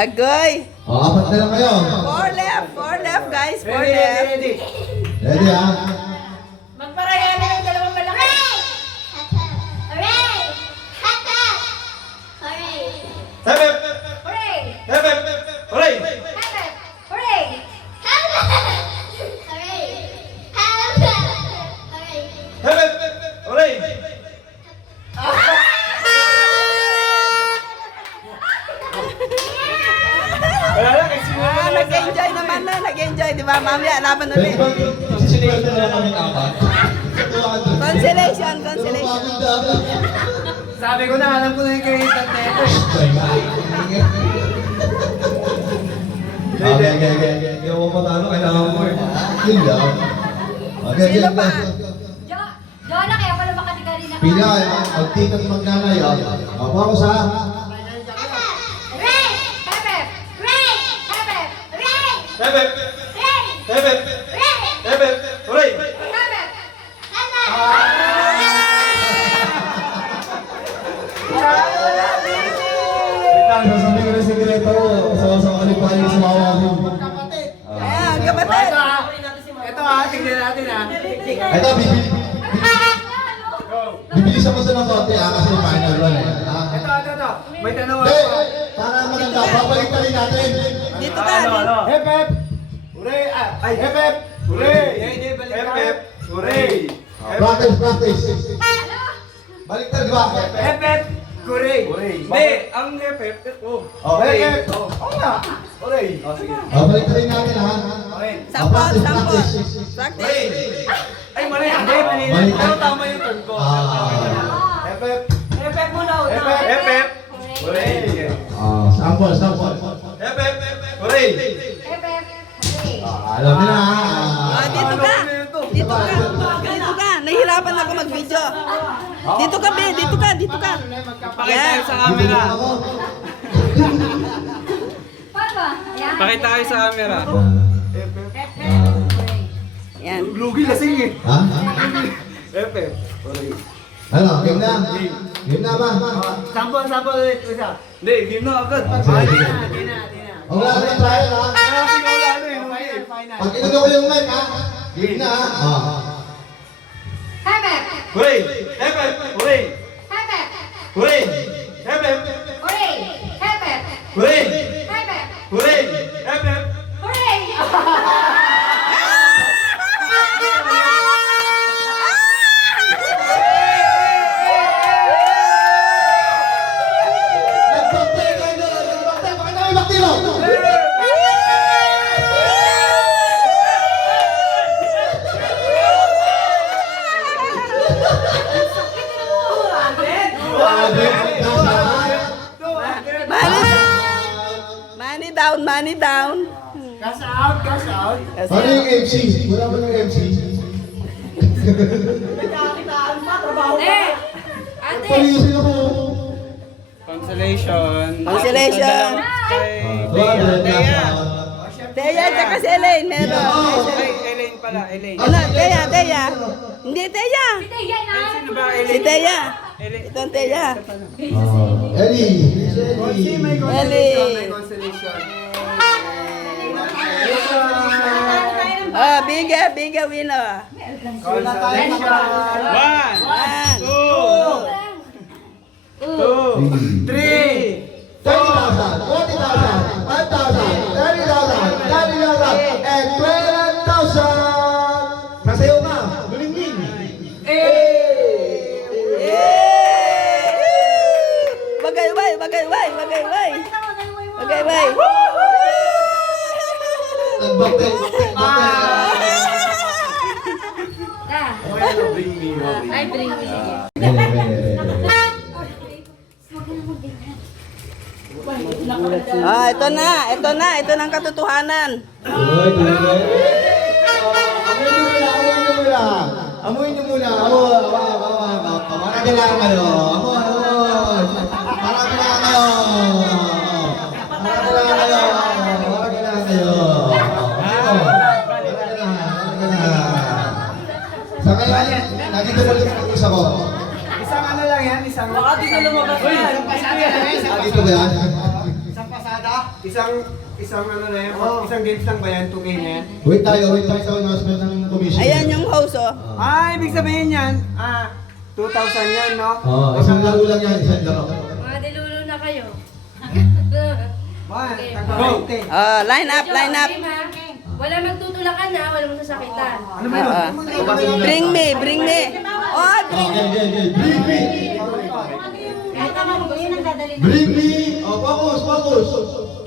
Agoy. Apat na lang kayo. Four left guys, four left. Ready ha? Magparaya na yung dalawang malaki. Hooray! Hatak! Hooray! Hep, Hooray! hep, hep, hooray! Hatak! Hooray! Hatak! Hooray! Hatak! Hooray! Hep, hep, hooray! Wala lang, kasi Nag-enjoy naman na, nag-enjoy, di ba? Mamaya, laban ulit. Sisipan na lang kami apat. Consolation. sabi ko na, alam ko na yung kaitan na ito. Okay. Yung mga patalo, kailangan mo eh. Yun lang. Okay. Sino pa? Jonah, kaya pala makatigali na Pila, magtinang magnanay. Ako ako sa... Hooray! Hep! Hooray! Hep! Hooray! Hep, hep, Hooray! hep, hep, Hooray! hep, hep, hooray! Hep! Sasabihin ko na sikreto. Sa kalipayan sa mawa ko. Ayan, kapatid. Ito tignan natin Ito, bibilisan mo sa ng konti kasi final run eh. Ito. May tanong Hey, ako. para maganda, babalik na rin natin. Dito ka. Dito. Hep, hep, hooray! Ay, hep, hep, hooray! Hep, hep, hooray! Practice. Balik na, di ba? Hep, hep, hooray! Hindi, ang hep, hep, ito. Hep, hep. Oo nga. Hooray. Sige. Balik na rin natin ha. Okay. Sampol. Practice. Practice. Ay, mali. Hindi, mali. Mali. Pero tama yung turn ko. Hep, hep. Hep muna Hep, hep, hep, hep. Hooray. Sample. Hep, hep, hooray. Hep! Hooray! Alam niyo na. Dito ka. Dito ka. Nahihirapan ako mag-video. Dito ka, be. Dito ka. Pakita tayo sa camera. Paano ba? Ayan. Pakita tayo sa camera. Yan. Lugi lasing eh. Ha? Hep, hep, hooray. Ano? Game na? Game na ba? Sample ulit. Isa. Hindi, game na agad. Sige. Di na. Wala na trial ha. Kasi wala na eh. Final. Pag inano ko yung mic ha. Game na ha. Hep! Hooray! Hep, hep, hooray! Hep! Hooray! Hep, hep, Hooray! Hep! hooray! Hep! Hooray! Hep, hep. Hooray! Nagpapay kayo! Nagpapay! Bakit namin maktilo? Money down. Cash out. Ano yung MC? Wala ba yung MC? Ate! Palisin ako. Consolation. Consolation. Teya, tsaka si Elaine, meron. Ay, Elaine pala, Elaine. Ano, Teya. Hindi, Teya. Ate, yan na! Sino ba, Si Elaine? Teya. Elaine. Ito ang Teya. Ellie! May Ellie. consolation. Oh, bigger winner. Consolation. One, One, two, three, 20,000, 40,000, 5,000, 30,000, 90,000, and 12,000! Masayo ka! Luling-ling! Bagay-bay. Nagbakte! bring me. Ay, bring me. Ah, ito na ang katotohanan. Amoy niyo muna. Para kailangan kayo. Para kailangan kayo. Sa kaya, nandito ulit ang isa ko. Isang ano lang yan, isang... Baka di na lumabas yan. Isang pasada lang yan, Dito ba yan? isang pasada. Isang ano na yan, isang games lang ba yan, 2K na yan? Wait tayo sa announcement ng commission. Ayan yung host, oh. Ibig sabihin yan, 2,000 yan, no? Isang laro lang yan, isang laro. Mga dilulo na kayo. Line up, line up. Wala magtutulakan na, wala masasakitan. Ano ba yun? Bring me, bring me. Oh, bring me. Bring me! Kahit ako mo, yun ang dadali na. Bring me! Focus, focus!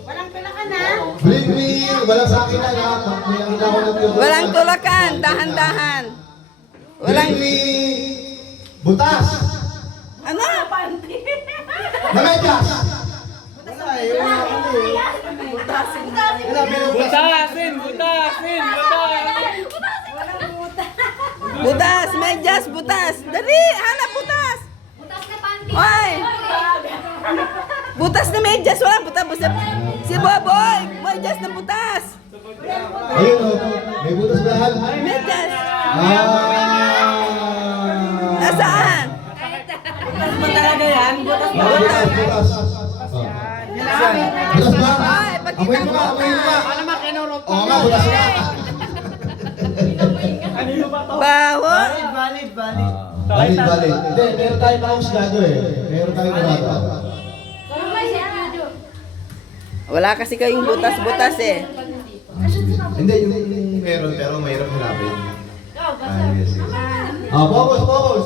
Walang tulakan na. Bring me! Walang sa akin na, ha? May nakita ko ng video. Walang tulakan, dahan-dahan. Bring me! Butas! Ano? Namedyas! Butas, medyas, butas. Dali, hanap butas. Butas na panty. Oy! Butas na medyas, wala butas. Si Boboy, medyas na butas. Ayun, oh. May butas ba yan? Medyas. Ah! Nasaan? Butas, butas. Butas ba? Ay, pagkita Amoy mo mo ba? Amoy mo ba? Alam mo, kinurot ko. Oo nga, butas nga. Baho. Valid. Balik. Hindi, meron tayong nakahusgado eh. Meron tayong nakahusgado. Kung may siya video. Wala kasi kayong butas-butas eh. Hindi, yung meron, pero mahirap hanapin. Go, basta. Yes. Focus. Focus.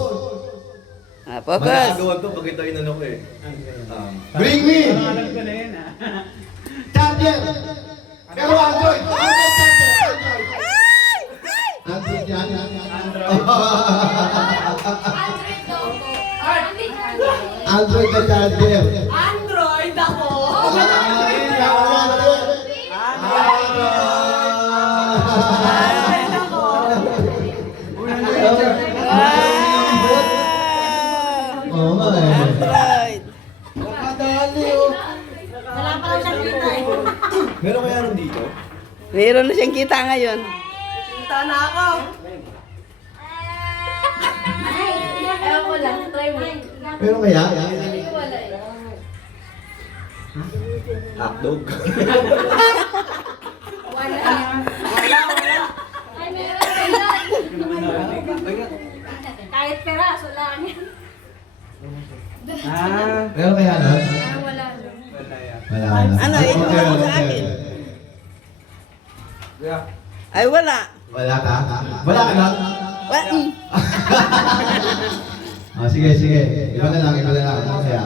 Magagawan to pag ito inano ko eh. Bring me! Charger! Pero Android! Android yan. Android na charger. Android ako. Oo nga eh. Android. Wala pa lang siyang kita eh. Meron kaya nun dito? Meron na siyang kita ngayon. Ewan ko lang, try mo. Meron kaya? Hindi ko wala eh. Hotdog. Wala. Ay, meron. Kahit peraso lang yan. Meron kaya nun? Wala. Wala. Ano, ito mo sa akin. Ay, wala. Wala ka? Wala ka nun? Sige. Iba na lang. Ano kaya?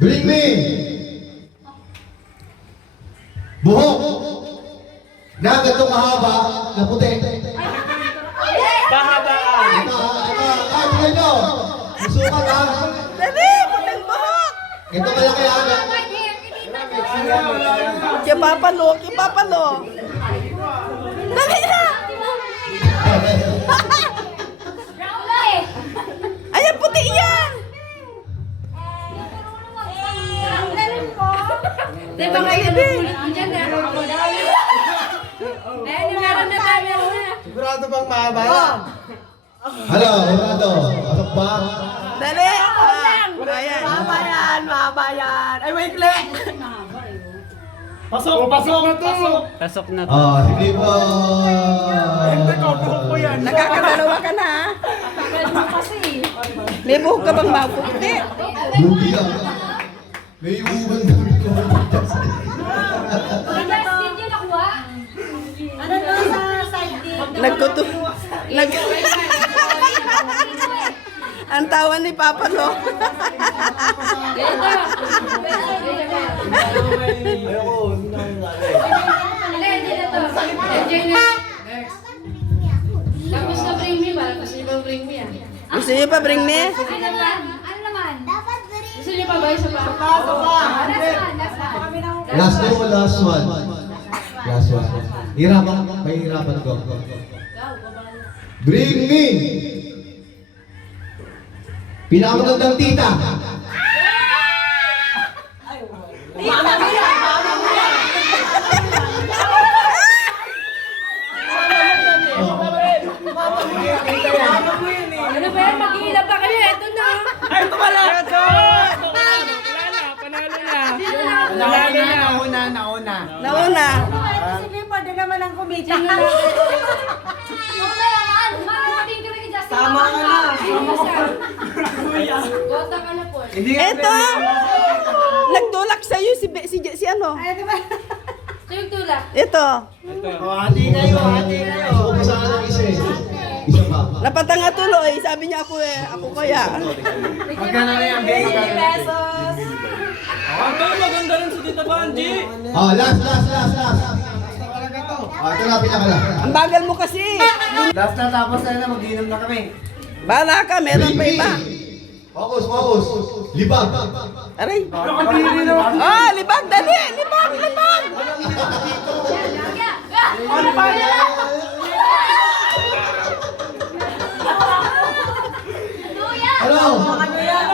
Bring me! Buhok! Na ganito kahaba na puti. Pahabaan. Ito nyo! Susukat ha! Dali, puting buhok. Ito malaki ha! Kipapalo. Dali na. Ayan, puti yan. Di ba kayo nabulit mo dyan eh? Ayun, yung meron na tayo na. Sigurado bang mahaba yan? Hello, Orlando. Pasok ba? Dali. Ayan. Mahaba yan. Ay, wait, le! Pasok na to. Sige po. Nakakadalawa ka na. Libo ka bang maputi? Bugi ah. May uban kami ko. Justin, yun nakuha. Ano to sa side dish? Nagkuto. Ang tawa ni Papa Lo. Ayoko, hindi na ako nalala. Hindi na to. Enjoy na. Tapos na bring me ba? Gusto niyo ba bring me yan? Gusto niyo pa bring me? Ano naman? Gusto niyo pa ba isa pa? Last one. May hirapan ko. Bring me! Pinakamagandang tita! Ano ba yan? Mag-iilap pa kayo. Ito na. Ay, ito pala! Ito! Wala na, panalo na. Nauna. Nauna. Sige, pwede naman ang kumita. Tama ka na. Gota ka na po. Eto! Nagtulak sa'yo si ano? Ay, di ba? Tuyog tulak. Ito. Hati kayo. Umpisa ka ng isa eh. Isa pa. Napatanga tuloy. Sabi niya ako kaya. Magkano na yan, babe? 50 pesos. Ito, maganda rin si Tita Banji. Oh, last. Ito na, pinakala. Ang bagal mo kasi. Last na, tapos na mag-inom na kami. Bala ka, meron pa iba. Focus. Libag. Aray. Ah, libag, dali. Libag. Ano pa yan? Luya! Ano?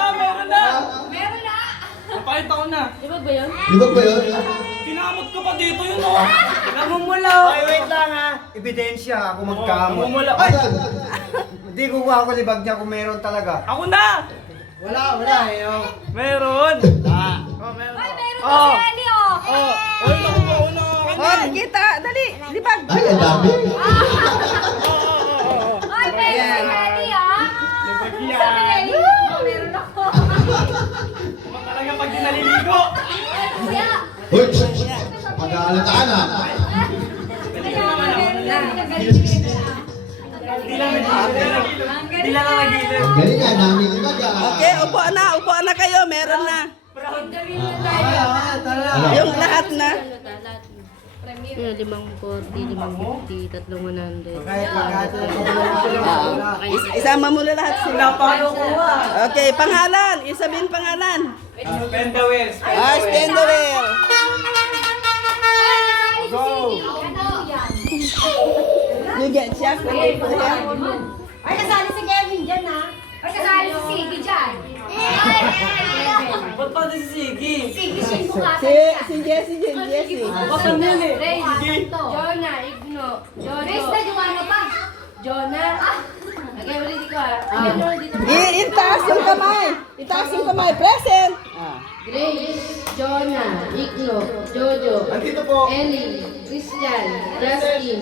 Meron na. Meron na! Napakita ko na. Libag ba yun? Libag ba yun? Kinamot ko pa dito yun, oh. Namumulaw. Ay, wait lang ha. Ebidensya ako magkamot. Mamumula. Ay, Hindi kukuha ko libag niya kung meron talaga. ako na. Wala eh. Oh. Meron. Ay, meron pa si Eli, oh! Ay, nakuha ko na. Oh, kita. Dali. Libag. Ay, ang dami. Ay, meron si Eli, ah! Sabi ni Eli, meron ako. Talaga pag di naliligo. Kaya, Uy, pag-aalataan ah. Hindi lang nagilid. Galing nga, dami libag ah. Okay, upuan na kayo. Meron na. Ano? Yung lahat na. Yung 540, 550, 300. Isama mo na lahat sila. Paano kuha? Okay, pangalan. Isabihin pangalan. Spend the wheel. Ah, spend the wheel. Go! Ano yan? You get siya? Ay, kasali si Kevin dyan, ha? Ay, kasali si Siggy dyan. Ba't pa si Siggy? Siggy siya yung bukatan Si, niya. si Jessie. Baka nil eh. Ray, Jonah, Igno, Grace Jojo, na Joanna pa. Jonah. Okay, ulit ko ah. Itaas yung kamay. Itaas yung kamay. Present. Grace, Jonah, Igno, Jojo, Andito po. Ellie, Christian, Justin,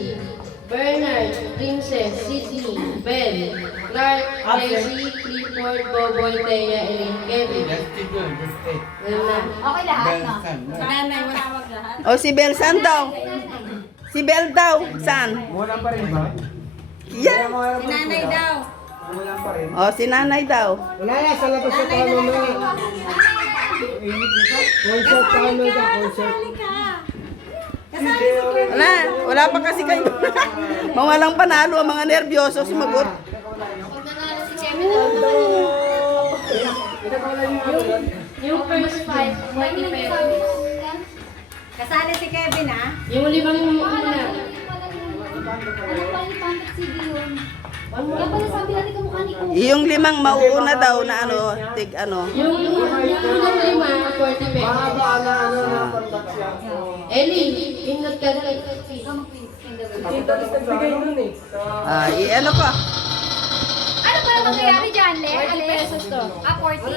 Bernard, Princess, Sydney, Ben, Clark, Daisy, Clifford, Boboy, Thea, Ellen, Kevin. Ano na? Okay lahat, no? Nanay, tawag lahat. O, si Bel San daw. Si Bel daw. San? Muna pa rin ba? Yan. Si nanay daw. Muna pa rin. O, si nanay daw. Wala na, sa labas sa talo na. Concert talo na, concert. Wala pa kasi kayo. Mga walang panalo, ang mga nervyoso, sumagot. Kung nanalo si Kevin, Yung first five, 20 pesos. kasali si Kevin, ha? Yung 5 una. Ano pa ni Pantat Sige yun? Kaya pala sabi natin kamukha ni Kuya. Yung 5 mauuna daw na ano, tig ano. Yung unang 5, 40 pesos. Ellie, ingat ka rin. Ano pa? Ano ba ang mangyayari dyan, Le? 40 pesos to. 40.